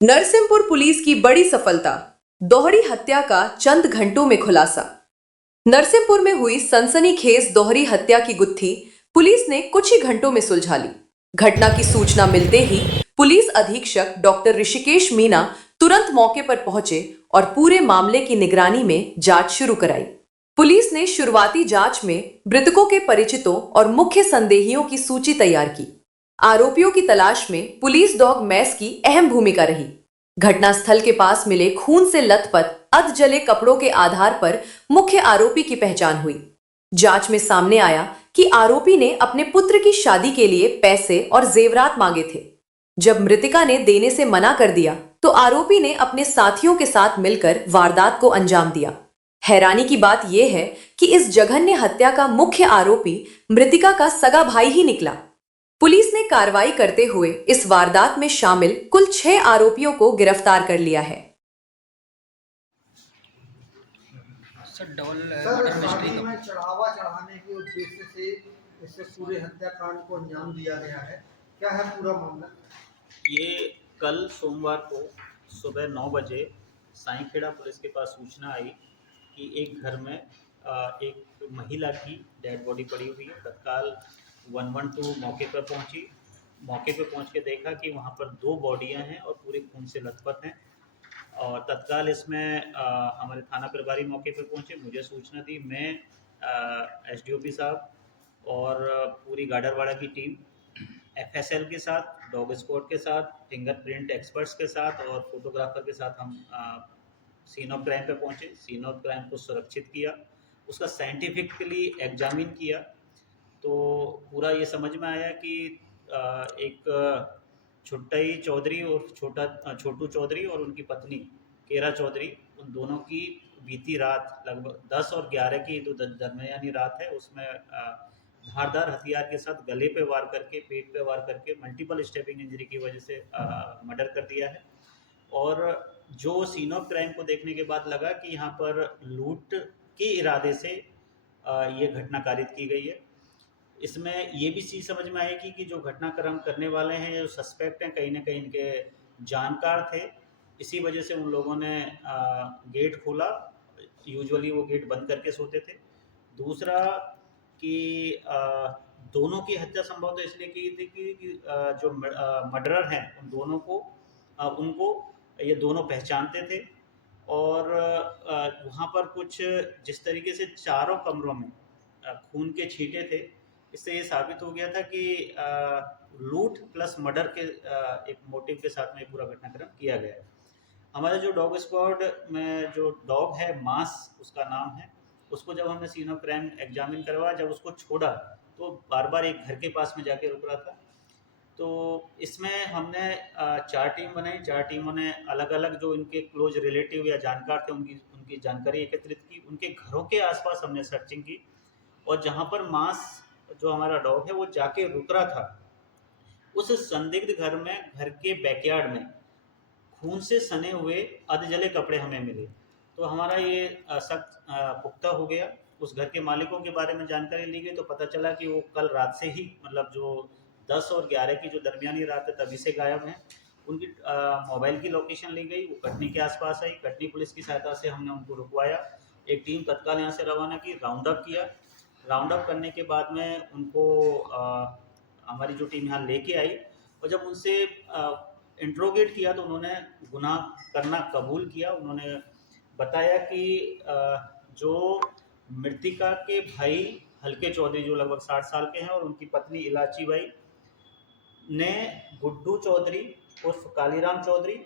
Narsinghpur police की बड़ी सफलता, दोहरी हत्या का चंद घंटों में खुलासा। नरसिंहपुर में हुई सनसनीखेज दोहरी हत्या की गुत्थी पुलिस ने कुछ ही घंटों में सुलझा ली। घटना की सूचना मिलते ही पुलिस अधीक्षक डॉक्टर ऋषिकेश मीना तुरंत मौके पर पहुंचे और पूरे मामले की निगरानी में जांच शुरू कराई। पुलिस ने शुरुआती जांच में मृतकों के परिचितों और मुख्य संदेहियों की सूची तैयार की। आरोपियों की तलाश में पुलिस डॉग मैस की अहम भूमिका रही। घटनास्थल के पास मिले खून से लथपथ अधजले कपड़ों के आधार पर मुख्य आरोपी की पहचान हुई। जांच में सामने आया कि आरोपी ने अपने पुत्र की शादी के लिए पैसे और जेवरात मांगे थे। जब मृतिका ने देने से मना कर दिया तो आरोपी ने अपने साथियों के साथ मिलकर वारदात को अंजाम दिया। हैरानी की बात यह है कि इस जघन्य हत्या का मुख्य आरोपी मृतिका का सगा भाई ही निकला। पुलिस ने कार्रवाई करते हुए इस वारदात में शामिल कुल 6 आरोपियों को गिरफ्तार कर लिया है। Sir double sir murder mystery शादी का में चढ़ावा चढ़ाने के उद्देश्य से इससे पूरे हत्याकांड को अंजाम दिया गया है। क्या है पूरा मामला? ये कल सोमवार को सुबह 9 बजे साईखेड़ा पुलिस के पास सूचना आई कि एक घर में एक महिला की डेड बॉडी पड़ी हुई है। तत्काल 112 मौके पर पहुंची। मौके पर पहुंच के देखा कि वहां पर 2 बॉडियां हैं और पूरे खून से लथपथ हैं। और तत्काल इसमें हमारे थाना प्रभारी मौके पर पहुंचे, मुझे सूचना दी। मैं एसडीओपी साहब और पूरी गाडरवाड़ा की टीम एफएसएल के साथ, डॉग स्क्वाड के साथ, फिंगरप्रिंट एक्सपर्ट्स के साथ और फोटोग्राफर के साथ हम सीन ऑफ क्राइम पे पहुंचे। सीन ऑफ क्राइम को सुरक्षित किया, उसका साइंटिफिकली एग्जामिन किया, तो पूरा ये समझ में आया कि एक छुट्टई चौधरी और छोटू चौधरी और उनकी पत्नी केरा चौधरी, उन दोनों की बीती रात लगभग 10 और 11 की जो दरमियानी रात है उसमें धारदार हथियार के साथ गले पे वार करके, पेट पे वार करके मल्टीपल स्टेपिंग इंजरी की वजह से मर्डर कर दिया है। और जो सीन ऑफ क्राइम को देखने के बाद लगा कि यहाँ पर लूट के इरादे से ये घटना कारित की गई है। इसमें ये भी चीज़ समझ में आएगी कि जो घटनाक्रम करने वाले हैं, जो सस्पेक्ट हैं, कहीं ना कहीं इनके जानकार थे। इसी वजह से उन लोगों ने गेट खोला। यूजुअली वो गेट बंद करके सोते थे। दूसरा कि दोनों की हत्या संभवतः इसलिए की थी कि जो मर्डरर हैं उन दोनों को उनको ये दोनों पहचानते थे। और वहाँ पर कुछ जिस तरीके से चारों कमरों में खून के छींटे थे, इससे ये साबित हो गया था कि लूट प्लस मर्डर के एक मोटिव के साथ में पूरा घटनाक्रम किया गया है। हमारा जो डॉग स्क्वाड में जो डॉग है, मास उसका नाम है, उसको जब हमने सीन ऑफ क्राइम एग्जामिन करवाया, जब उसको छोड़ा तो बार बार एक घर के पास में जाके रुक रहा था। तो इसमें हमने 4 टीम बनाई। 4 टीमों ने अलग अलग जो इनके क्लोज रिलेटिव या जानकार थे उनकी उनकी जानकारी एकत्रित की। उनके घरों के आसपास हमने सर्चिंग की और जहाँ पर मास जो हमारा डॉग है वो जाके रुक रहा था, उस संदिग्ध घर में, घर के बैकयार्ड में खून से सने हुए अधजले कपड़े हमें मिले। तो हमारा ये शक पुख्ता हो गया। उस घर के मालिकों के बारे में जानकारी ली गई तो पता चला कि वो कल रात से ही, मतलब जो 10 और 11 की जो दरमियानी रात है तभी से गायब हैं। उनकी मोबाइल की लोकेशन ली गई, वो कटनी के आसपास आई। कटनी पुलिस की सहायता से हमने उनको रुकवाया। एक टीम तत्काल यहाँ से रवाना की, राउंड अप किया। राउंड अप करने के बाद में उनको हमारी जो टीम यहाँ लेके आई और जब उनसे इंट्रोगेट किया तो उन्होंने गुनाह करना कबूल किया। उन्होंने बताया कि जो मृतिका के भाई हल्के चौधरी जो लगभग 60 साल के हैं और उनकी पत्नी इलाची बाई ने गुड्डू चौधरी उर्फ कालीराम चौधरी,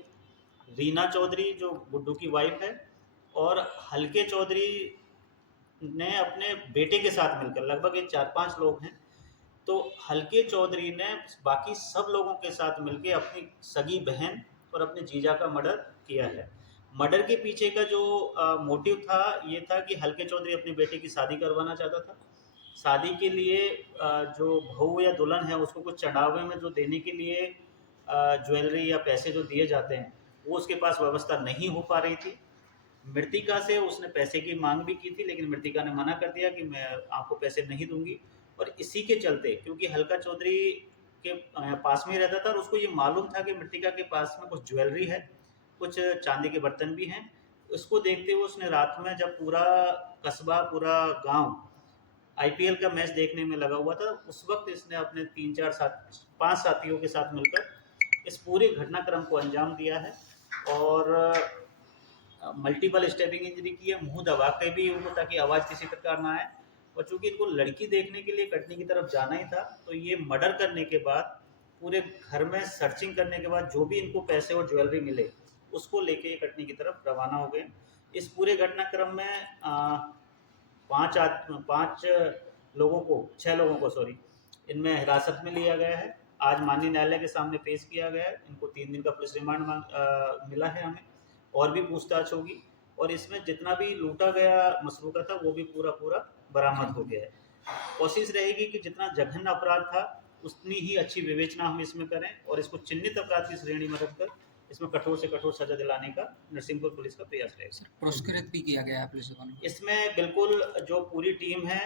रीना चौधरी जो गुड्डू की वाइफ है, और हल्के चौधरी ने अपने बेटे के साथ मिलकर, लगभग ये 4-5 लोग हैं, तो हल्के चौधरी ने बाकी सब लोगों के साथ मिलके अपनी सगी बहन और अपने जीजा का मर्डर किया है। मर्डर के पीछे का जो मोटिव था ये था कि हल्के चौधरी अपने बेटे की शादी करवाना चाहता था। शादी के लिए जो बहू या दुल्हन है उसको कुछ चढ़ावे में जो देने के लिए ज्वेलरी या पैसे जो दिए जाते हैं वो उसके पास व्यवस्था नहीं हो पा रही थी। मृतिका से उसने पैसे की मांग भी की थी, लेकिन मृतिका ने मना कर दिया कि मैं आपको पैसे नहीं दूंगी। और इसी के चलते, क्योंकि हल्का चौधरी के पास में ही रहता था और उसको ये मालूम था कि मृतिका के पास में कुछ ज्वेलरी है, कुछ चांदी के बर्तन भी हैं। उसको देखते हुए उसने रात में, जब पूरा कस्बा, पूरा गांव आईपीएल का मैच देखने में लगा हुआ था, उस वक्त इसने अपने 5 साथियों के साथ मिलकर इस पूरे घटनाक्रम को अंजाम दिया है और मल्टीपल स्टेपिंग इंजरी की है, मुंह दबा के भी उनको, ताकि आवाज़ किसी प्रकार ना आए। और चूंकि इनको लड़की देखने के लिए कटनी की तरफ जाना ही था, तो ये मर्डर करने के बाद, पूरे घर में सर्चिंग करने के बाद, जो भी इनको पैसे और ज्वेलरी मिले उसको लेके ये कटनी की तरफ रवाना हो गए। इस पूरे घटनाक्रम में 5 लोगों को 6 लोगों को सॉरी इनमें हिरासत में लिया गया है। आज माननीय न्यायालय के सामने पेश किया गया है। इनको 3 दिन का पुलिस रिमांड मिला है हमें, और भी पूछताछ होगी। और इसमें जितना भी लूटा गया मसरूका था वो भी पूरा बरामद हो गया है। कोशिश रहेगी कि जितना जघन्य अपराध था उतनी ही अच्छी विवेचना हम इसमें करें और इसको चिन्हित अपराध की श्रेणी में रखकर इसमें कठोर से कठोर सजा दिलाने का नरसिंहपुर पुलिस का प्रयास रहेगा। पुरस्कृत भी किया गया है पुलिस को। इसमें बिल्कुल जो पूरी टीम है,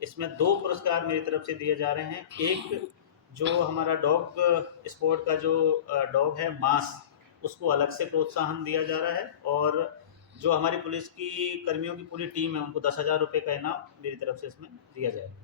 इसमें 2 पुरस्कार मेरी तरफ से दिए जा रहे हैं। एक जो हमारा डॉग स्पोर्ट का जो डॉग है मास, उसको अलग से प्रोत्साहन दिया जा रहा है, और जो हमारी पुलिस की कर्मियों की पूरी टीम है उनको 10,000 रुपये का इनाम मेरी तरफ से इसमें दिया जाएगा।